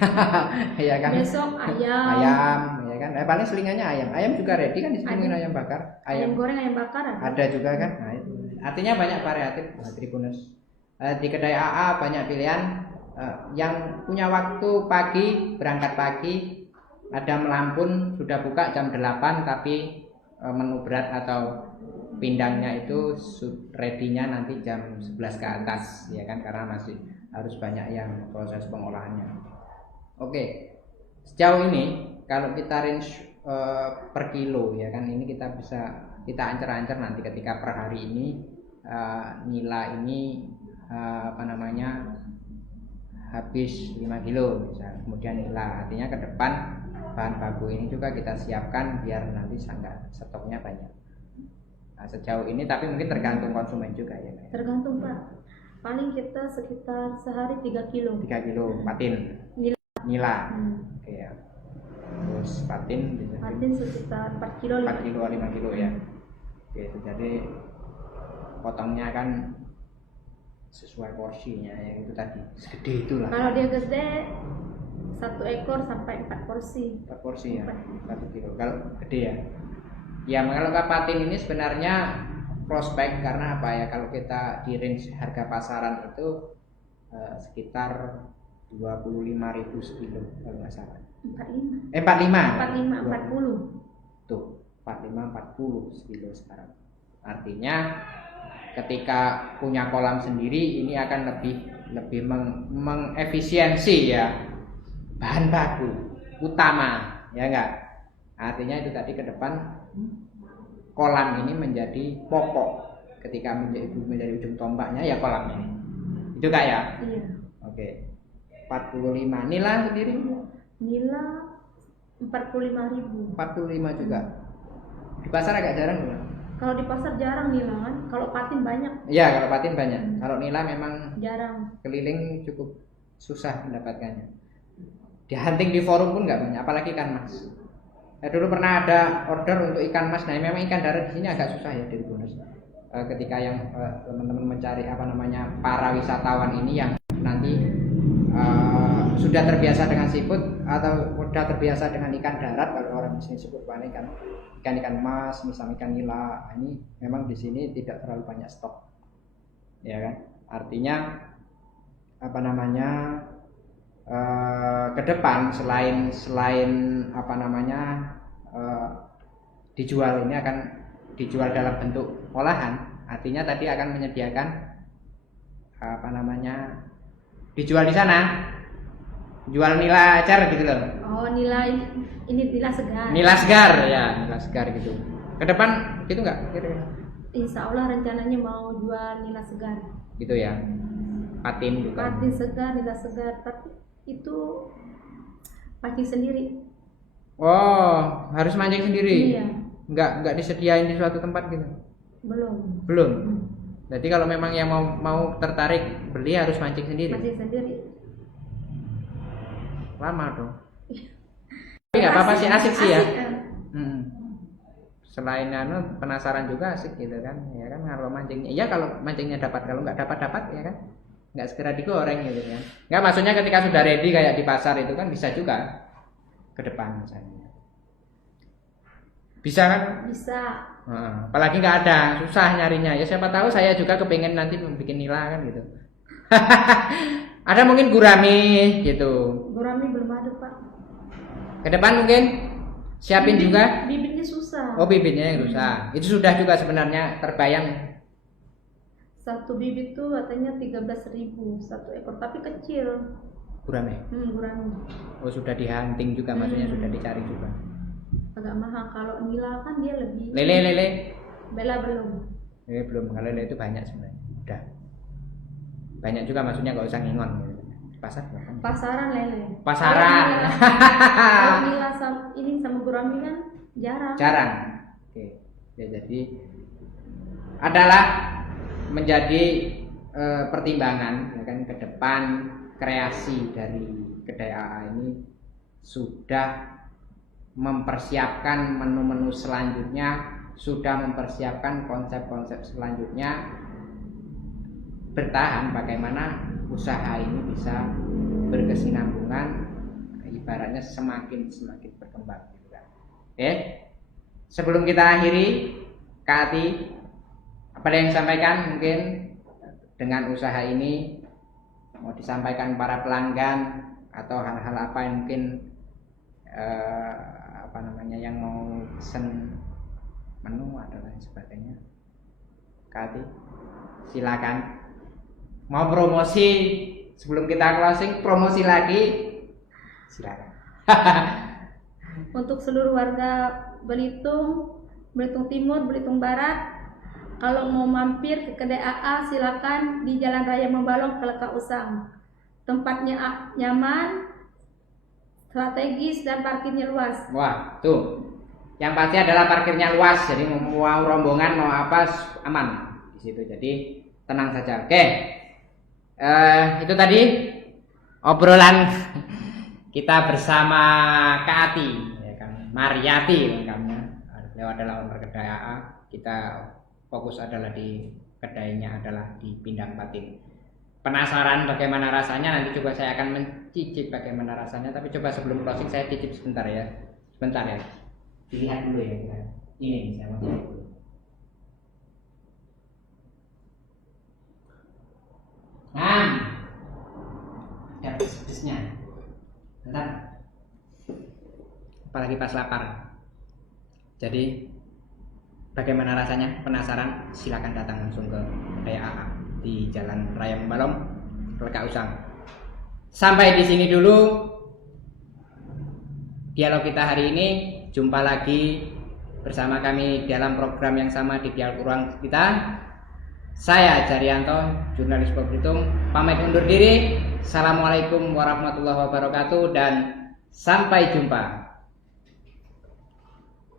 Ya kan? Besok ayam. Ayam, ya kan? Paling selingannya ayam. Ayam juga ready kan diselingin ayam bakar. Ayam goreng, ayam bakar ada juga kan? Nah, itu. Artinya banyak variatif Tribuners. Di kedai AA banyak pilihan. Yang punya waktu pagi, berangkat pagi, ada Melampun sudah buka jam 8, tapi menu berat atau pindangnya itu ready-nya nanti jam 11 ke atas ya kan, karena masih harus banyak yang proses pengolahannya. Oke. Sejauh ini kalau kita range per kilo ya kan, ini kita ancer-ancer nanti ketika per hari ini nila ini habis 5 kilo misalnya. Kemudian nila, artinya ke depan bahan baku ini juga kita siapkan biar nanti stoknya banyak. Nah, sejauh ini tapi mungkin tergantung konsumen juga ya. Tergantung Pak. Paling kita sekitar sehari 3 kilo. 3 kilo patin. Nila. Oke ya. Terus patin sekitar 4 kilo. 4 kilo 5 kilo ya. Oke, itu jadi potongnya kan sesuai porsinya ya, itu tadi. Segede itulah. Kalau dia gede 1 ekor sampai 4 porsi. 4 porsi ya. 1 kilo. Kalau gede ya. Ya, kalau patin ini sebenarnya prospek karena apa ya? Kalau kita di range harga pasaran itu sekitar 25.000 sekilo kalau nggak salah. 45. 40. Tuh, 45 40 sekilo sekarang. Artinya ketika punya kolam sendiri ini akan lebih mengefisiensi ya bahan baku utama ya enggak. Artinya itu tadi ke depan kolam ini menjadi pokok, ketika menjadi ujung tombaknya ya kolam ini. Itu Kak ya? Iya. Oke. 45. Nila sendiri? Nila 45.000. 45 juga. Di pasar agak jarang bukan? Kalau di pasar jarang nila kan. Kalau patin banyak. Iya, kalau patin banyak. Kalau nila memang jarang. Keliling cukup susah mendapatkannya. Di hunting di forum pun nggak banyak, apalagi ikan mas. Dulu pernah ada order untuk ikan mas. Nah, memang ikan darat di sini agak susah ya di Tribuners. Ketika yang teman-teman mencari para wisatawan ini yang nanti sudah terbiasa dengan seafood atau sudah terbiasa dengan ikan darat, kalau orang di sini sebut ikan mas, misalnya ikan nila. Nah, ini memang di sini tidak terlalu banyak stok, ya kan? Artinya ke depan selain dijual ini akan dijual dalam bentuk olahan, artinya tadi akan menyediakan dijual di sana, jual nila acar gitu loh. Oh, nila ini nila segar. Nila segar gitu. Ke depan gitu nggak? Insya Allah rencananya mau jual nila segar. Gitu ya. Patin juga. Patin segar, nila segar, tapi itu pancing sendiri. Oh, harus mancing sendiri? Iya. Nggak disediain di suatu tempat gitu? Belum. Jadi kalau memang yang mau tertarik beli harus mancing sendiri? Mancing sendiri. Lama dong. Tapi nggak apa-apa sih, asik sih ya. Selain penasaran juga asik gitu kan, ya kan kalau mancingnya. Iya kalau mancingnya dapat, kalau nggak dapat ya kan. Nggak segera digoreng gitu kan. Nggak, maksudnya ketika sudah ready kayak di pasar itu kan bisa juga ke depan misalnya. Bisa kan? Bisa. Apalagi nggak ada, susah nyarinya. Ya siapa tahu saya juga kepengen nanti bikin nila kan gitu. Ada mungkin gurami gitu. Gurami belum ada Pak. Ke depan mungkin siapin juga. Bibitnya susah. Oh, bibitnya yang susah. Itu sudah juga sebenarnya terbayang Satu bibit tuh katanya 13.000 satu ekor, tapi kecil. Gurame. Gurame. Oh, sudah di-hunting juga, maksudnya sudah dicari juga. Agak mahal. Kalau nila kan dia lebih. Lele. Bella belum. Belum. Kalau lele itu banyak sebenarnya. Udah. Banyak juga, maksudnya nggak usah ngingon. Pasar bahkan. Pasaran lele. Pasaran. Kalau nila sama gurame kan jarang. Oke. Ya, jadi adalah menjadi pertimbangan ya kan, ke depan kreasi dari kedai AA ini sudah mempersiapkan menu-menu selanjutnya, sudah mempersiapkan konsep-konsep selanjutnya, bertahan bagaimana usaha ini bisa berkesinambungan, ibaratnya semakin berkembang gitu kan. Oke. Sebelum kita akhiri, Kak Ati, apa yang disampaikan mungkin dengan usaha ini mau disampaikan para pelanggan atau hal-hal apa yang mungkin yang mau pesen menu atau lain sebagainya. Kak Ati, silakan. Mau promosi sebelum kita closing, promosi lagi, silakan. Untuk seluruh warga Belitung Timur, Belitung Barat, kalau mau mampir ke kedai AA silakan di Jalan Raya Membalong, Keleka Usang. Tempatnya nyaman, strategis, dan parkirnya luas. Wah, tuh. Yang pasti adalah parkirnya luas, jadi mau rombongan mau apa aman di situ. Jadi tenang saja. Oke. Itu tadi obrolan kita bersama Kak Ati, ya kan, Mariati lengkapnya. Beliau adalah owner kedai AA. Kita fokus adalah di kedainya adalah di Pindang Patin. Penasaran bagaimana rasanya? Nanti coba saya akan mencicip bagaimana rasanya. Tapi coba sebelum closing saya cicip sebentar ya. Dilihat dulu ya. Ini saya mau cicip dulu. Ada pedes-pedesnya. Bentar. Apalagi pas lapar. Jadi bagaimana rasanya? Penasaran? Silakan datang langsung ke kedai AA di Jalan Raya Membalong, Keleka Usang. Sampai di sini dulu dialog kita hari ini. Jumpa lagi bersama kami dalam program yang sama di dialog ruang kita. Saya Jarianto, jurnalis Belitung, pamit undur diri. Assalamualaikum warahmatullahi wabarakatuh dan sampai jumpa.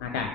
Makan.